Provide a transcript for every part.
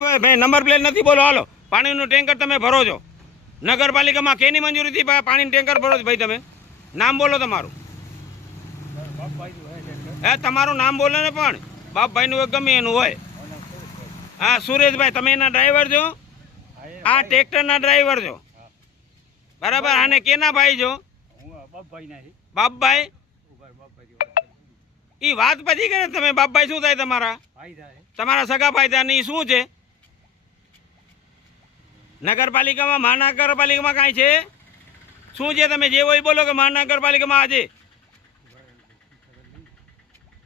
ભાઈ number plate નથી બોલો હાલો પાણીનું ટેન્કર તમે ભરો છો નગરપાલિકામાં કેની મંજૂરીથી પાણીનું ટેન્કર ભરો છો ભાઈ તમે નામ બોલો તમારું હે તમારું નામ બોલો ને પણ બાપભાઈનું ગમે એનું હોય હા સુરેશભાઈ તમે એના ડ્રાઈવર છો આ ટ્રેક્ટરના ડ્રાઈવર છો બરાબર આને કેના ભાઈ છો બાપભાઈ ઈ વાત પછી કે તમે બાપભાઈ શું થાય તમારા સગા ભાઈ થાય ને શું છે નગરપાલિકામાં મહાનગરપાલિકામાં કાંઈ છે શું છે તમે જે હોય બોલો કે મહાનગરપાલિકામાં આજે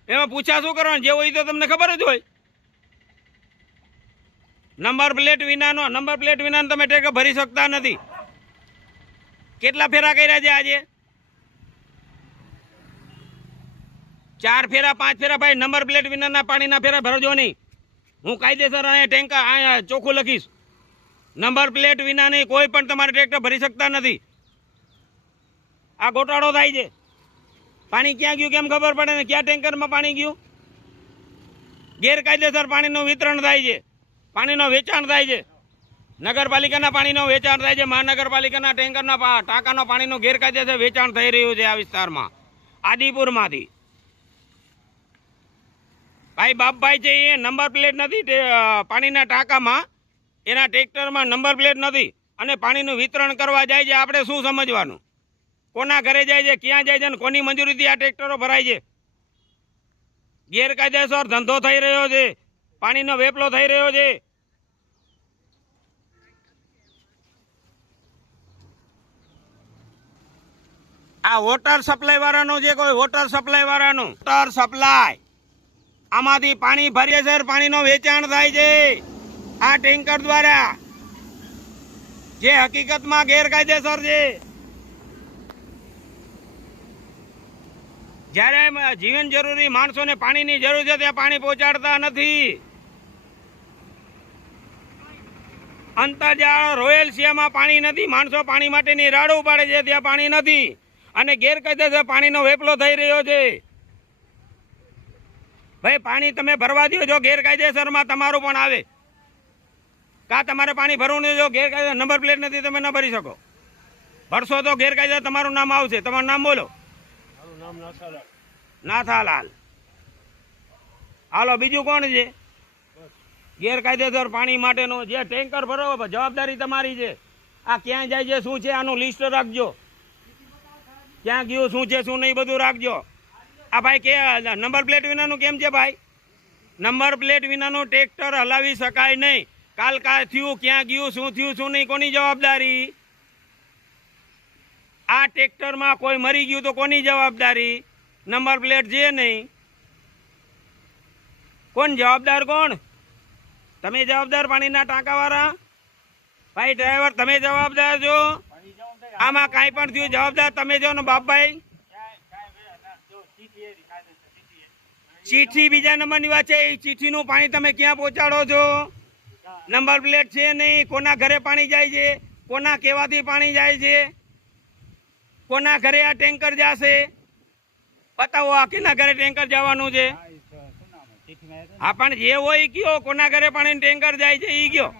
એમાં પૂછા શું કરવાનું જે હોય તો તમને ખબર જ હોય નંબર પ્લેટ વિનાનો તમે ટેકો ભરી શકતા નથી કેટલા ફેરા કર્યા છે આજે 4 ફેરા 5 ફેરા ભાઈ નંબર પ્લેટ વિનાના પાણીના ફેરા ભરજો નહીં હું કાયદેસર અહીંયા ટેન્કર અહીંયા ચોખ્ખું લખીશ નંબર પ્લેટ વિનાની કોઈ પણ તમારે ટ્રેક્ટર ભરી શકતા નથી આ ગોટાળો થાય છે પાણી ક્યાં ગયું કેમ ખબર પડે ને ક્યાં ટેન્કરમાં પાણી ગયું ગેરકાયદેસર પાણીનું વિતરણ થાય છે પાણીનો વેચાણ થાય છે નગરપાલિકાના પાણીનો વેચાણ થાય છે મહાનગરપાલિકાના ટેન્કરના ટાંકાનો પાણીનું ગેરકાયદેસર વેચાણ થઈ રહ્યું છે આ વિસ્તારમાં આદિપુરમાંથી ભાઈ બાપભાઈ છે એ નંબર પ્લેટ નથી પાણીના ટાંકામાં એના ટ્રેક્ટરમાં નંબર પ્લેટ નથી અને પાણીનું વિતરણ કરવા જાય છે આપણે શું સમજવાનું કોના ઘરે જાય છે ક્યાં જાય છે અને કોની મંજૂરીથી આ ટ્રેક્ટરો ભરાય છે ગેરકાયદેસર ધંધો થઈ રહ્યો છે પાણીનો વેપલો થઈ રહ્યો છે આ વોટર સપ્લાય વાળાનું જે કોઈ વોટર સપ્લાય વાળાનું વોટર સપ્લાય આમાંથી પાણી ભરીએ સર પાણીનો વેચાણ થાય છે આ ટેન્કર દ્વારા જે હકીકતમાં ગેરકાયદેસર છે જ્યારે જીવન જરૂરી માણસોને પાણીની જરૂર છે ત્યાં પાણી પહોંચાડતા નથી અંતરજાળ રોયલસીમાં પાણી નથી માણસો પાણી માટેની રાડ ઉપાડે છે ત્યાં પાણી નથી અને ગેરકાયદેસર પાણીનો વેપલો થઈ રહ્યો છે ભાઈ પાણી તમે ભરવા દો જો ગેરકાયદેસરમાં તમારું પણ આવે કા તમારે પાણી ભરવું નહીં જો ગેરકાયદેસર નંબર પ્લેટ નથી તમે ન ભરી શકો ભરશો તો ગેરકાયદેસર તમારું નામ આવશે તમારું નામ બોલો નાથાલાલ હાલો બીજું કોણ છે ગેરકાયદેસર પાણી માટેનું જે ટેન્કર ભરો જવાબદારી તમારી છે આ ક્યાં જાય છે શું છે આનું લિસ્ટ રાખજો ક્યાં ગયું શું છે શું નહીં બધું રાખજો આ ભાઈ કે નંબર પ્લેટ વિનાનું કેમ છે ભાઈ નંબર પ્લેટ વિનાનું ટ્રેક્ટર હલાવી શકાય નહીં કાલ થયું ક્યાં ગયું શું થયું શું નહીં કોની જવાબદારી આ ટ્રેક્ટરમાં કોઈ મરી ગયું તો કોની જવાબદારી નંબર પ્લેટ છે નહીં કોણ જવાબદાર કોણ તમે જવાબદાર પાણીના ટાંકાવાળા ભાઈ ડ્રાઈવર તમે જવાબદાર છો આમાં કાંઈ પણ થયું જવાબદાર તમે છો ને બાપભાઈ ચીઠી બીજા નંબરની વાત છે એ ચીઠીનું પાણી તમે ક્યાં પહોંચાડો છો નંબર પ્લેટ છે નહીં કોના ઘરે પાણી જાય છે કોના કહેવાથી પાણી જાય છે કોના ઘરે આ ટેન્કર જશે બતાવો આ કેના ઘરે ટેન્કર જવાનું છે હા પણ જે હોય કયો કોના ઘરે પાણી ટેન્કર જાય છે એ કયો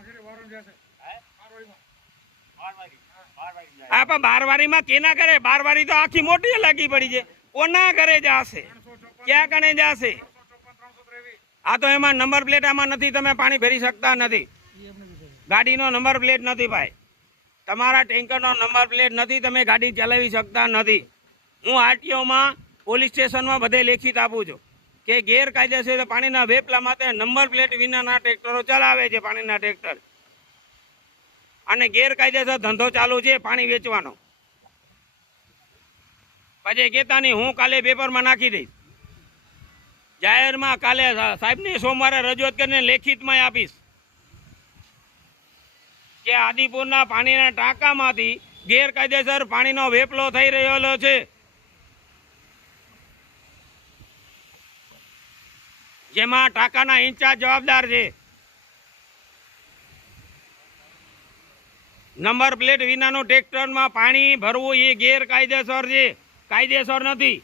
હા પણ બારવારીમાં કેના ઘરે બારવારી તો આખી મોટી લાગી પડી છે કોના ઘરે જશે ક્યાં કણે જશે આ તો એમાં નંબર પ્લેટ આમાં નથી તમે પાણી ભરી શકતા નથી ગાડીનો નંબર પ્લેટ નથી ભાઈ તમારા ટેન્કરનો નંબર પ્લેટ નથી તમે ગાડી ચલાવી શકતા નથી હું આરટીઓમાં પોલીસ સ્ટેશનમાં બધે લેખિત આપું છું કે ગેરકાયદેસર પાણીના વેપલા માટે નંબર પ્લેટ વિનાના ટ્રેક્ટરો ચલાવે છે પાણીના ટ્રેક્ટર અને ગેરકાયદેસર ધંધો ચાલુ છે પાણી વેચવાનો પછી કહેતા નહીં હું કાલે પેપરમાં નાખી દઈશ જાહેરમાં કાલે સાહેબને સોમવારે રજૂઆત કરીને લેખિતમાં આપીશ કે આદિપુરના પાણીના ટાંકામાંથી ગેરકાયદેસર પાણીનો વેપલો થઈ રહેલો છે જેમાં ટાંકાના ઇન્ચાર્જ જવાબદાર છે નંબર પ્લેટ વિનાનું ટ્રેક્ટરમાં પાણી ભરવું એ ગેરકાયદેસર છે કાયદેસર નથી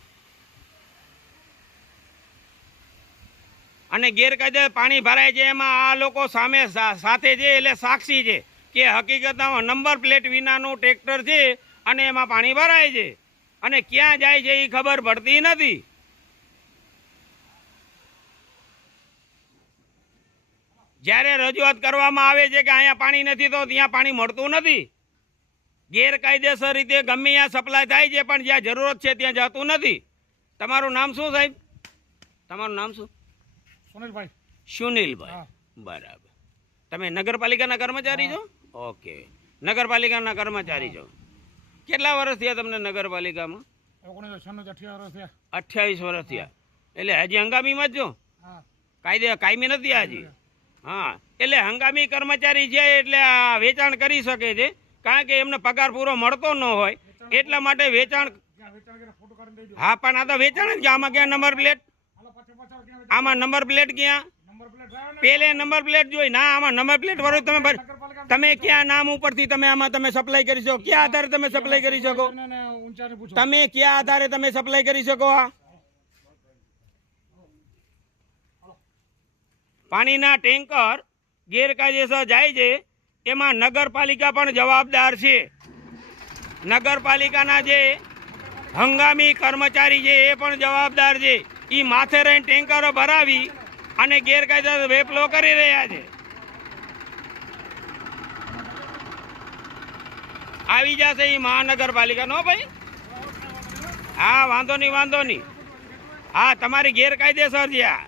અને ગેરકાયદે પાણી ભરાય છે એમાં આ લોકો સામે સાથે છે એટલે સાક્ષી છે કે હકીકતમાં નંબર પ્લેટ વિનાનું ટ્રેક્ટર છે અને એમાં પાણી ભરાય છે અને ક્યાં જાય છે એ ખબર પડતી નથી. જ્યારે રજૂઆત કરવામાં આવે છે કે અહીંયા પાણી નથી તો ત્યાં પાણી મળતું નથી. ગેરકાયદેસર રીતે ગમે ત્યાં સપ્લાય થાય છે પણ જ્યાં જરૂરત છે ત્યાં જતું નથી. તમારું નામ શું સાહેબ? તમારું નામ શું? સુનિલભાઈ. સુનિલભાઈ, બરાબર. તમે નગરપાલિકાના કર્મચારી છો? ઓકે, નગરપાલિકાના કર્મચારી છો. કેટલા વર્ષ થયા તમને નગરપાલિકામાં? 1998 28 વર્ષ થયા. એટલે હજી હંગામીમાં જ છો? કાયમી નથી હજી? હા, એટલે હંગામી કર્મચારી છે એટલે આ વેચાણ કરી શકે છે કારણ કે એમને પગાર પૂરો મળતો ન હોય એટલા માટે વેચાણ. હા, પણ આ તો વેચાણ જ. આમાં ક્યાં નંબર પ્લેટ? આમાં નંબર પ્લેટ ક્યાં? પેલે નંબર પ્લેટ જોઈ ના, આમાં નંબર પ્લેટ વાળું તમે ક્યાં નામ ઉપરથી તમે આમાં તમે સપ્લાય કરી શકો? ક્યાં આધારે તમે સપ્લાય કરી શકો? તમે ક્યાં આધારે તમે સપ્લાય કરી શકો? આ પાણીના ટેન્કર ગેરકાયદેસર જાય છે એમાં નગરપાલિકા પણ જવાબદાર છે. નગરપાલિકાના જે હંગામી કર્મચારી છે એ પણ જવાબદાર છે. એ માથે રહીને ટેન્કરો ભરાવી અને ગેરકાયદેસર વેપલો કરી રહ્યા છે. આવી જશે એ મહાનગરપાલિકાનો ભાઈ. હા, વાંધો નહીં. હા, તમારી ગેરકાયદેસર છે આ.